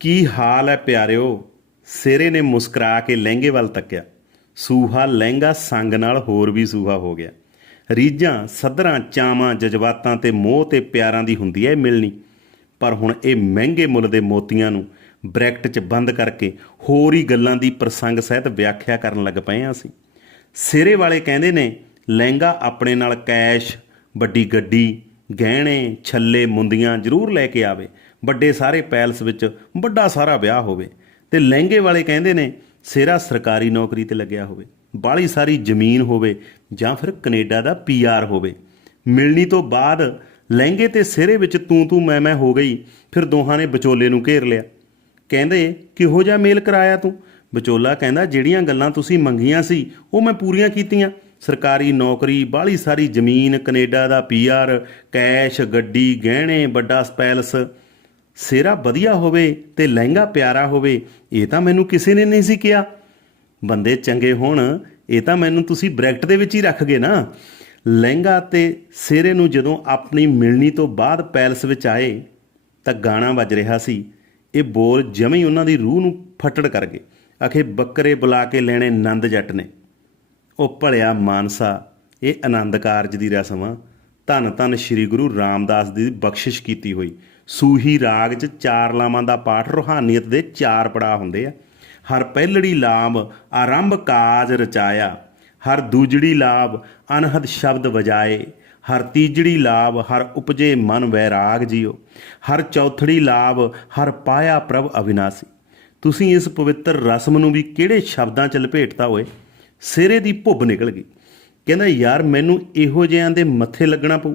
ਕੀ ਹਾਲ ਹੈ ਪਿਆਰਿਓ? ਸਿਰੇ ਨੇ ਮੁਸਕਰਾ ਕੇ ਲਹਿੰਗੇ ਵੱਲ ਤੱਕਿਆ। ਸੂਹਾ ਲਹਿੰਗਾ ਸੰਗ ਨਾਲ ਹੋਰ ਵੀ ਸੂਹਾ ਹੋ ਗਿਆ। ਰੀਝਾਂ, ਸੱਧਰਾਂ, ਚਾਵਾਂ, ਜਜ਼ਬਾਤਾਂ ਤੇ ਮੋਹ ਤੇ ਪਿਆਰਾਂ ਦੀ ਹੁੰਦੀ ਹੈ ਮਿਲਣੀ। ਪਰ ਹੁਣ ਇਹ ਮਹਿੰਗੇ ਮੁੱਲ ਦੇ ਮੋਤੀਆਂ ਨੂੰ ਬ੍ਰੈਕਟ 'ਚ ਬੰਦ ਕਰਕੇ ਹੋਰ ਹੀ ਗੱਲਾਂ ਦੀ ਪ੍ਰਸੰਗ ਸਹਿਤ ਵਿਆਖਿਆ ਕਰਨ ਲੱਗ ਪਏ ਹਾਂ ਅਸੀਂ। ਸਿਰੇ ਵਾਲੇ ਕਹਿੰਦੇ ਨੇ, ਲਹਿੰਗਾ ਆਪਣੇ ਨਾਲ ਕੈਸ਼, ਵੱਡੀ ਗੱਡੀ, ਗਹਿਣੇ, ਛੱਲੇ, ਮੁੰਦੀਆਂ ਜ਼ਰੂਰ ਲੈ ਕੇ ਆਵੇ। ਵੱਡੇ ਸਾਰੇ ਪੈਲਸ ਵਿੱਚ ਵੱਡਾ ਸਾਰਾ ਵਿਆਹ ਹੋਵੇ ਤੇ ਲਹਿੰਗੇ ਵਾਲੇ ਕਹਿੰਦੇ ਨੇ ਸਿਰਾ ਸਰਕਾਰੀ ਨੌਕਰੀ ਤੇ ਲੱਗਿਆ ਹੋਵੇ ਬਾਲੀ ਸਾਰੀ ਜ਼ਮੀਨ ਹੋਵੇ ਜਾਂ ਫਿਰ ਕੈਨੇਡਾ ਦਾ ਪੀਆਰ ਹੋਵੇ। ਮਿਲਣੀ ਤੋਂ ਬਾਅਦ ਲਹਿੰਗੇ ਤੇ ਸਿਰੇ ਵਿੱਚ ਤੂੰ ਤੂੰ ਮੈਂ ਮੈਂ ਹੋ ਗਈ, ਫਿਰ ਦੋਹਾਂ ਨੇ ਵਿਚੋਲੇ ਨੂੰ ਘੇਰ ਲਿਆ। ਕਹਿੰਦੇ, ਕਿਹੋ ਜਿਹਾ ਮੇਲ ਕਰਾਇਆ ਤੂੰ? ਵਿਚੋਲਾ ਕਹਿੰਦਾ, ਜਿਹੜੀਆਂ ਗੱਲਾਂ ਤੁਸੀਂ ਮੰਗੀਆਂ ਸੀ, ਉਹ ਮੈਂ ਪੂਰੀਆਂ ਕੀਤੀਆਂ। ਸਰਕਾਰੀ ਨੌਕਰੀ, ਬਾਹਲੀ ਸਾਰੀ ਜ਼ਮੀਨ, ਕੈਨੇਡਾ ਦਾ ਪੀਆਰ ਕੈਸ਼, ਗੱਡੀ, ਗਹਿਣੇ, ਵੱਡਾ ਪੈਲਸ। ਸਿਹਰਾ ਵਧੀਆ ਹੋਵੇ ਤੇ ਲਹਿੰਗਾ ਪਿਆਰਾ ਹੋਵੇ, ਇਹ ਤਾਂ ਮੈਨੂੰ ਕਿਸੇ ਨੇ ਨਹੀਂ ਸੀ ਕਿਹਾ। ਬੰਦੇ ਚੰਗੇ ਹੋਣ, ਇਹ ਤਾਂ ਮੈਨੂੰ ਤੁਸੀਂ ਬ੍ਰੈਕਟ ਦੇ ਵਿੱਚ ਹੀ ਰੱਖ ਗਏ ਨਾ। ਲਹਿੰਗਾ ਤੇ ਸਿਹਰੇ ਨੂੰ ਜਦੋਂ ਆਪਣੀ ਮਿਲਣੀ ਤੋਂ ਬਾਅਦ ਪੈਲਸ ਵਿੱਚ ਆਏ, ਤਾਂ ਗਾਣਾ ਵੱਜ ਰਿਹਾ ਸੀ। ਇਹ ਬੋਲ ਜਮੇ ਹੀ ਉਹਨਾਂ ਦੀ ਰੂਹ ਨੂੰ ਫੱਟੜ ਕਰ ਗਏ। ਆਖੇ, ਬੱਕਰੇ ਬੁਲਾ ਕੇ ਲੈਣੇ ਨੰਦ ਜੱਟ ਨੇ। ਉਹ ਭਲਿਆ ਮਾਨਸਾ, ਇਹ ਆਨੰਦ ਕਾਰਜ ਦੀ ਰਸਮ ਧੰਨ ਧੰਨ ਸ੍ਰੀ ਗੁਰੂ ਰਾਮਦਾਸ ਦੀ ਬਖਸ਼ਿਸ਼ ਕੀਤੀ ਹੋਈ। ਸੂਹੀ ਰਾਗ 'ਚ ਚਾਰ ਲਾਵਾਂ ਦਾ ਪਾਠ ਰੂਹਾਨੀਅਤ ਦੇ ਚਾਰ ਪੜਾਅ ਹੁੰਦੇ ਆ। ਹਰ ਪਹਿਲੜੀ ਲਾਭ ਆਰੰਭ ਕਾਜ ਰਚਾਇਆ। ਹਰ ਦੂਜੜੀ ਲਾਭ ਅਨਹਦ ਸ਼ਬਦ ਵਜਾਏ। ਹਰ ਤੀਜੜੀ ਲਾਭ ਹਰ ਉਪਜੇ ਮਨ ਵੈਰਾਗ ਜਿਓ ਹਰ ਚੌਥੜੀ ਲਾਭ ਹਰ ਪਾਇਆ ਪ੍ਰਭ ਅਵਿਨਾਸੀ। ਤੁਸੀਂ ਇਸ ਪਵਿੱਤਰ ਰਸਮ ਨੂੰ ਵੀ ਕਿਹੜੇ ਸ਼ਬਦਾਂ 'ਚ ਲਪੇਟਤਾ ਹੋਏ? ਸਿਰੇ ਦੀ ਭੁੱਬ ਨਿਕਲ ਗਈ। ਕਹਿੰਦਾ, ਯਾਰ, ਮੈਨੂੰ ਇਹੋ ਜਿਹਿਆਂ ਦੇ ਮੱਥੇ ਲੱਗਣਾ ਪਊ।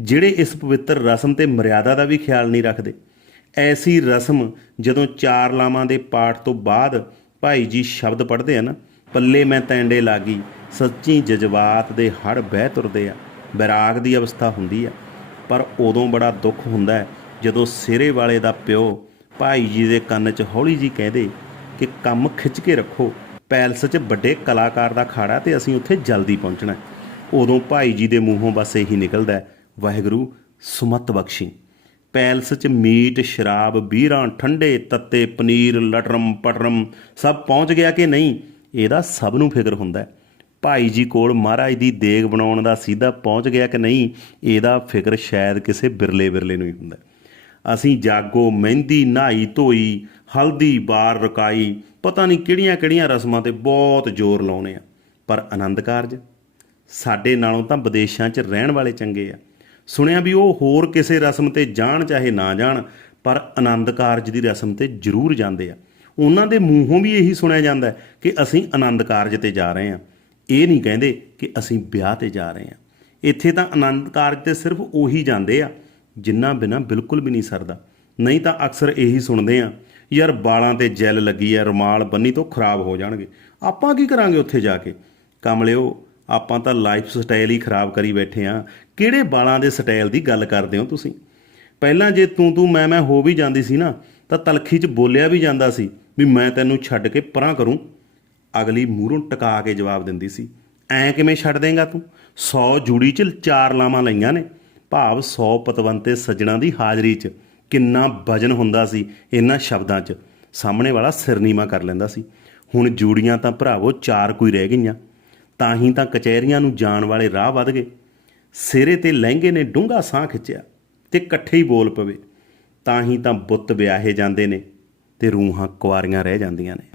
ਜਿਹੜੇ ਇਸ ਪਵਿੱਤਰ ਰਸਮ ਤੇ ਮਰਿਆਦਾ ਦਾ ਵੀ ਖਿਆਲ ਨਹੀਂ ਰੱਖਦੇ। ਐਸੀ ਰਸਮ ਜਦੋਂ ਚਾਰ ਲਾਵਾਂ ਦੇ ਪਾਠ ਤੋਂ ਬਾਅਦ ਭਾਈ ਜੀ ਸ਼ਬਦ ਪੜ੍ਹਦੇ ਆ ਨਾ ਪੱਲੇ ਮੈਂ ਤੈਂਡੇ ਲਾਗੀ ਸੱਚੀ ਜਜ਼ਬਾਤ ਦੇ ਹੜ ਬਹਿ ਤੁਰਦੇ ਆ ਵਿਰਾਗ ਦੀ ਅਵਸਥਾ ਹੁੰਦੀ ਆ। ਪਰ ਉਦੋਂ ਬੜਾ ਦੁੱਖ ਹੁੰਦਾ ਹੈ ਜਦੋਂ ਸਿਰੇ ਵਾਲੇ ਦਾ ਪਿਓ ਭਾਈ ਜੀ ਦੇ ਕੰਨ 'ਚ ਹੌਲੀ ਜੀ ਕਹਦੇ ਕਿ ਕੰਮ ਖਿੱਚ ਕੇ ਰੱਖੋ ਪੈਲਸ 'ਚ ਵੱਡੇ ਕਲਾਕਾਰ ਦਾ ਖਾੜਾ ਤੇ ਅਸੀਂ ਉੱਥੇ ਜਲਦੀ ਪਹੁੰਚਣਾ ਉਦੋਂ ਭਾਈ ਜੀ ਦੇ ਮੂੰਹੋਂ ਬਸ ਇਹੀ ਨਿਕਲਦਾ ਹੈ, ਵਾਹਿਗੁਰੂ, ਸੁਮਤ ਬਖਸ਼ੀ। ਪੈਲਸ 'ਚ ਮੀਟ, ਸ਼ਰਾਬ, ਬੀਰਾਂ, ਠੰਡੇ ਤੱਤੇ, ਪਨੀਰ, ਲਟਰਮ ਪਟਰਮ, ਸਭ ਪਹੁੰਚ ਗਿਆ ਕਿ ਨਹੀਂ? ਇਹਦਾ ਸਭ ਨੂੰ ਫਿਕਰ ਹੁੰਦਾ ਹੈ। ਭਾਈ ਜੀ ਕੋਲ ਮਹਾਰਾਜ ਦੀ ਦੇਗ ਬਣਾਉਣ ਦਾ ਸਿੱਧਾ ਪਹੁੰਚ ਗਿਆ ਕਿ ਨਹੀਂ, ਇਹਦਾ ਫਿਕਰ ਸ਼ਾਇਦ ਕਿਸੇ ਬਿਰਲੇ ਬਿਰਲੇ ਨੂੰ ਹੀ ਹੁੰਦਾ ਅਸੀਂ ਜਾਗੋ, ਮਹਿੰਦੀ, ਨਹਾਈ, ਧੋਈ, ਹਲਦੀ, ਬਾਰ ਰਕਾਈ, ਪਤਾ ਨਹੀਂ ਕਿਹੜੀਆਂ ਕਿਹੜੀਆਂ ਰਸਮਾਂ ਤੇ ਬਹੁਤ ਜ਼ੋਰ ਲਾਉਨੇ ਆ। ਪਰ ਆਨੰਦ ਕਾਰਜ? ਸਾਡੇ ਨਾਲੋਂ ਤਾਂ ਵਿਦੇਸ਼ਾਂ 'ਚ ਰਹਿਣ ਵਾਲੇ ਚੰਗੇ ਆ। ਸੁਣਿਆ ਵੀ ਉਹ ਹੋਰ ਕਿਸੇ ਰਸਮ ਤੇ ਜਾਣ ਚਾਹੇ ਨਾ ਜਾਣ, ਪਰ ਆਨੰਦ ਕਾਰਜ ਦੀ ਰਸਮ ਤੇ ਜ਼ਰੂਰ ਜਾਂਦੇ ਆ। ਉਹਨਾਂ ਦੇ ਮੂੰਹੋਂ ਵੀ ਇਹੀ ਸੁਣਿਆ ਜਾਂਦਾ ਕਿ ਅਸੀਂ ਆਨੰਦ ਕਾਰਜ ਤੇ ਜਾ ਰਹੇ ਹਾਂ। ਇਹ ਨਹੀਂ ਕਹਿੰਦੇ ਕਿ ਅਸੀਂ ਵਿਆਹ ਤੇ ਜਾ ਰਹੇ ਹਾਂ। ਇੱਥੇ ਤਾਂ ਆਨੰਦ ਕਾਰਜ ਤੇ ਸਿਰਫ ਉਹੀ ਜਾਂਦੇ ਆ, ਜਿੰਨਾ ਬਿਨਾ ਬਿਲਕੁਲ ਵੀ ਨਹੀਂ ਸਰਦਾ। ਨਹੀਂ ਤਾਂ ਅਕਸਰ ਇਹੀ ਸੁਣਦੇ ਆ, ਯਾਰ ਬਾਲਾਂ ਤੇ ਜੈਲ ਲੱਗੀ ਆ, ਰੁਮਾਲ ਬੰਨੀ ਤੋਂ ਖਰਾਬ ਹੋ ਜਾਣਗੇ। ਆਪਾਂ ਕੀ ਕਰਾਂਗੇ ਉੱਥੇ ਜਾ ਕੇ? ਕਮਲਿਓ ਆਪਾਂ ਤਾਂ ਲਾਈਫ ਸਟਾਈਲ ਹੀ ਖਰਾਬ ਕਰੀ ਬੈਠੇ ਆ ਕਿਹੜੇ ਬਾਲਾਂ ਦੇ ਸਟਾਈਲ ਦੀ ਗੱਲ ਕਰਦੇ ਹੋ ਤੁਸੀਂ? ਪਹਿਲਾਂ ਜੇ ਤੂੰ ਤੂੰ ਮੈਂ ਮੈਂ ਹੋ ਵੀ ਜਾਂਦੀ ਸੀ ਨਾ, ਤਾਂ ਤਲਖੀ 'ਚ ਬੋਲਿਆ ਵੀ ਜਾਂਦਾ ਸੀ ਵੀ ਮੈਂ ਤੈਨੂੰ ਛੱਡ ਕੇ ਪਰਾਂ ਕਰੂੰ। ਅਗਲੀ ਮੂਹਰੋਂ ਟਕਾ ਕੇ ਜਵਾਬ ਦਿੰਦੀ ਸੀ, ਐਂ ਕਿਵੇਂ ਛੱਡ ਦੇਂਗਾ ਤੂੰ? 100 ਜੂੜੀ 'ਚ ਚਾਰ ਲਾਵਾਂ ਲਈਆਂ ਨੇ। ਭਾਵ 100 ਪਤਵੰਤੇ ਸੱਜਣਾ ਦੀ ਹਾਜ਼ਰੀ 'ਚ ਕਿੰਨਾ ਵਜਨ ਹੁੰਦਾ ਸੀ ਇਹਨਾਂ ਸ਼ਬਦਾਂ 'ਚ। ਸਾਹਮਣੇ ਵਾਲਾ ਸਿਰਨੀਮਾ ਕਰ ਲੈਂਦਾ ਸੀ, ਹੁਣ ਜੂੜੀਆਂ ਤਾਂ ਭਰਾਵੋ ਚਾਰ ਕੋਈ ਰਹਿ ਗਈਆਂ। ਤਾਂ ਹੀ ਤਾਂ ਕਚਹਿਰੀਆਂ ਨੂੰ ਜਾਣ ਵਾਲੇ ਰਾਹ ਵੱਧ ਗਏ। ਸਿਰੇ ਤੇ ਲਹਿੰਗੇ ਨੇ ਡੂੰਘਾ ਸਾਹ ਖਿੱਚਿਆ ਤੇ ਇਕੱਠੇ ਹੀ ਬੋਲ ਪਵੇ। ਤਾਂ ਹੀ ਤਾਂ ਬੁੱਤ ਵਿਆਹੇ ਜਾਂਦੇ ਨੇ ਤੇ ਰੂਹਾਂ ਕੁਆਰੀਆਂ ਰਹਿ ਜਾਂਦੀਆਂ ਨੇ।